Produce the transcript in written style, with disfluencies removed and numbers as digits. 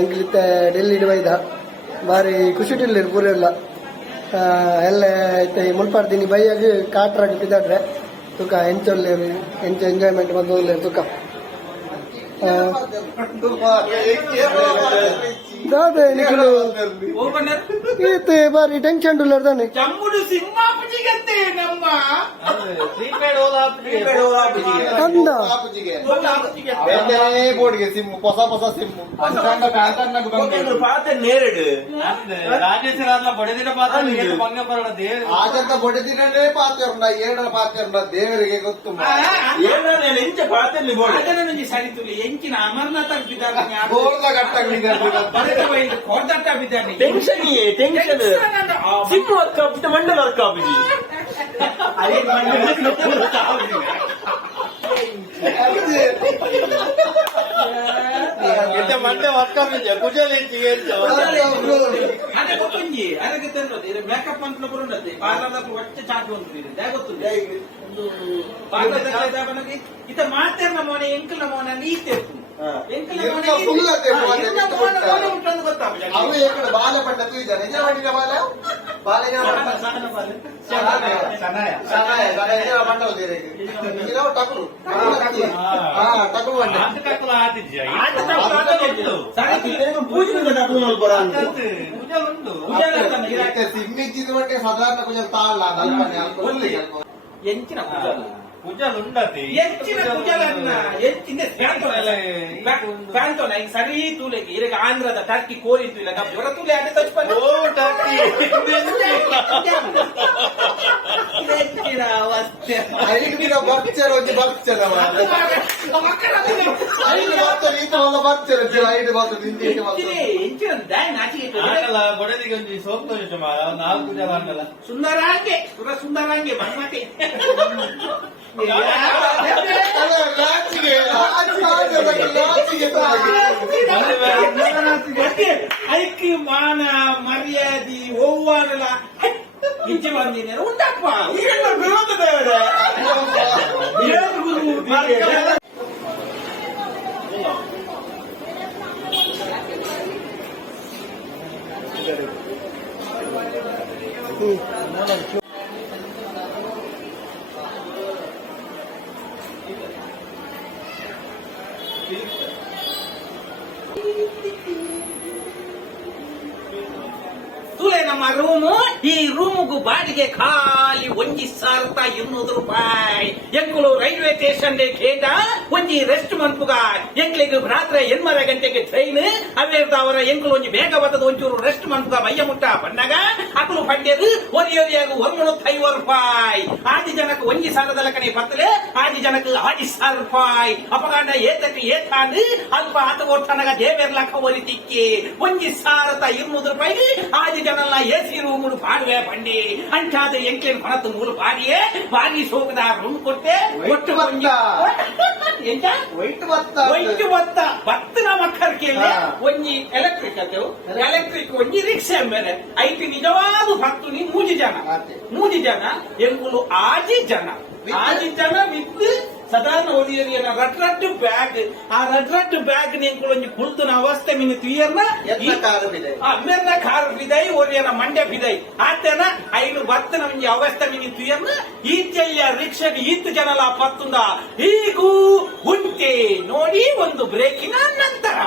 ಎಂಕ್ಲಿತ್ತೆ ಡೆಲ್ಲಿ ಬೈದ ಬಾರಿ ಖುಷಿ ಟಿಲ್ಲರ್ ಪೂರ ಎಲ್ಲ ಎಲ್ಲ ಐತೆ ಮುನ್ಪಾಡ್ತೀನಿ ಬೈಯಾಗಿ ಕಾಟ್ರಾಗಿ ಬಿದ್ದಾಡ್ರೆ ತುಕ ಎಂಚೊಲ್ಲೇರು ಎಂಚ ಎಂಜಾಯ್ಮೆಂಟ್ ಬಂದು ಹೋಗ್ಲೇರು ತುಕ दादा निकलो इतने बारी टेंशन डुलर दाने चम्मुडु सिम्मा पुजिगते नम्मा प्रीपेड ओला अंदा बेंदे बोर्ड के सिम पोसा सिम अंतंग कांतन नग बंगे पाते नेरेडु राजेशराजला बडेदिन पाते नेरेडु बंगे बरड दे आजंತ ಬಡೆದಿನನೇ ಪಾತ್ಯರ್ನ ಏಡರ ಪಾತ್ಯರ್ನ ದೇವರಿಗೆ ಗೊತ್ತು ಏಡರ ನಾನು ಎಂಚ ಪಾತೆಲ್ಲಿ ಬೋರ್ಡ್ ಅದನ್ನ ನಂಜಿ ಸರಿತುಲಿ ಎಂಚಿನ ಅಮರನಾಥ ಬಿದ್ದಾನೆ ಬೋರ್ದ ಗಟ್ಟ टेंशन सिम वर्क मंडल वर्क ಮಂಡೆ ವರ್ಕ್ ಅದೇ ಗೊತ್ತುಂಜಿ ಅದಕ್ಕೆ ತಂದ್ರೆ ಮೇಕಪ್ ಅಂತ ಬರುಂಡತ್ತೆ ಪಾರ್ಲರ್ ಒಟ್ಟೆ ಚಾಟ್ ಬಂತು ಗೊತ್ತುಂಟು ಒಂದು ಪಾರ್ಲರ್ ಇತ ಮಾತೇ ನಮ್ಮನೆ ಎಂಕಲ್ ನಮ್ಮನೆ ನೀತೆ ಬಾಲ ಪಟ್ಟ ನಿಜ ಬಾಲ ಬಾಲ సిమ్మిచ్చినట్టే సాధారణ కొంచెం తాళ్ళ ఎంచిన పూజలు ఉండదు ఎంచిన పూజలన్న ఎంచిన ಪ್ಯಾಂಟೋನ ಈಗ ಸರಿ ತೂಲೆಗೆ ಈಗ ಆಂಧ್ರದ ಟರ್ಕಿ ಕೋರಿಂತು ಇಲ್ಲ ಇವರ ತೂಲೆ ಅದೇ ತಚ್ಕೊಂಡು ಓ ಟರ್ಕಿ ಅವಸ್ಥೆ ಐದು ಬರ್ಚರ ಒಂದು ಬರ್ಚರ ಬಡದಿಗೆ ಒಂದು ಸೋಪ್ತ ನಾಲ್ಕು ಜನ ಅನ್ನಲ್ಲ ಸುಂದರಾಂಗೆ ಸುಂದರಾಂಗೆ ಮನ್ಮತೆ ಐಕ್ಯ ಮಾನ ಮರ್ಯಾದೆ ಒವ್ವಾನಲ್ಲ ನಿಜ ಬಂದಿದ್ದೇನೆ ಉಂಟಪ್ಪ ತುಲೆ ನಮ್ಮ ರೂಮು ಈ ರೂಮುಗು ಬಾಡಿಗೆ ಖಾಲಿ 1,200 ರೂಪಾಯಿ ಎಂಕುಲು ರೈಲ್ವೆ ಸ್ಟೇಷನ್ ಕೇಂದ್ರ ಒಂಜಿ ರೆಸ್ಟ್ ಮನ್ಪುಗ ಎಂಕ್ಲಿಗೆ ರಾತ್ರಿ 8:30 ಗಂಟೆಗೆ ಟ್ರೈನ್ ಅವೇರ್ದ ಅವರ ಎಂಕುಲು ಒಂಜಿ ಬೇಗ ಬರ್ತದ ಒಂಚೂರು ರೆಸ್ಟ್ ಮನ್ಪುಗ ಮಯ್ಯ ಮುಟ್ಟ ಬಂದಾಗ ಅಕಲು ಪಂಡ್ಯದು ಒರಿಯೋರಿಯಾಗ 150 ರೂಪಾಯಿ ಆದಿ ಜನಕ್ಕೆ 1,000 ಲಕನೆ ಪತ್ತಲೆ ಆದಿ ಜನಕ್ಕೆ 6,000 ರೂಪಾಯಿ ಅಪಗಾಂಡ ಏತಕ್ಕೆ ಏತಾಂದು ಅಲ್ಪ ಆತ ಒಟ್ಟನಗ ದೇವೇರ್ ಲಕ್ಕ ಒಲಿ ತಿಕ್ಕಿ 1,200 ರೂಪಾಯಿ ಆದಿ ಜನಲ್ಲ ಎಸಿ ರೂಮುಡು ಪಾಡುವೆ ಬಂಡಿ ಅಂಚಾದ ಎಂಕ್ಲೇನ್ ಪಣತ್ತು 3 ಬಾರಿಯೇ ಬಾರಿ ಸೋಕದ ರೂಮ್ ಕೊಟ್ಟೆ ಒಟ್ಟು ಎಂತ ವೈಟ್ ಬತ್ತ ಬತ್ತನ ಮಕ್ಕರ್ ಕೇಳಿ ಒಂಜಿ ಎಲೆಕ್ಟ್ರಿಕ್ ಒಂಜಿ ರಿಕ್ಷಾ ಮೇಲೆ ಐತಿ ನಿಜವಾದ ಭಕ್ತು ನೀ 3 ಜನ ಎಂಗುಲು ಆಜಿ ಜನ ವಿತ್ ಸಾಧಾರಣ ಓದಿಯರಿಯನ ರಟ್ರಟ್ಟು ಬ್ಯಾಗ್ ಆ ರಟ್ರಟ್ಟು ಬ್ಯಾಗ್ ನಿಂಕೊಳ್ಳಿ ಕುಳಿತನ ಅವಸ್ಥೆ ಮಿನಿ ತುಯ್ಯರ್ನ ಅಮ್ಮೆರ್ನ ಕಾರ್ ಬಿದೈ ಓರಿಯನ ಮಂಡ್ಯ ಬಿದೈ ಆತನ ಐನು ಬರ್ತನ ಒಂಜಿ ಅವಸ್ಥೆ ಮಿನಿ ತುಯ್ಯರ್ನ ಈಚೆಯ ರಿಕ್ಷಾಗೆ 2 ಜನಲ ಪತ್ತುಂದ ಈಗೂ ಉಂಟೆ ನೋಡಿ ಒಂದು ಬ್ರೇಕಿನ ನಂತರ